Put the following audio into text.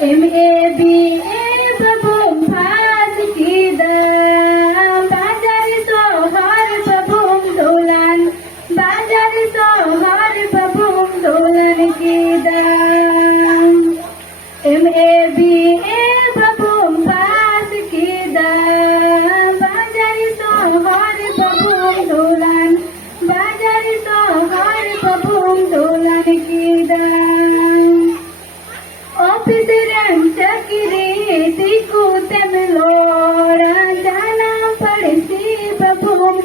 MABA babum faz kida bajar sohar babum dolan bajar sohar babum dolan kida MABA babum faz kida bajar sohar babum dolan bajar sohar babum dolan kida ऑफिसरन चक्री तिकू तेम लोड़ा जाना पड़सी बबूम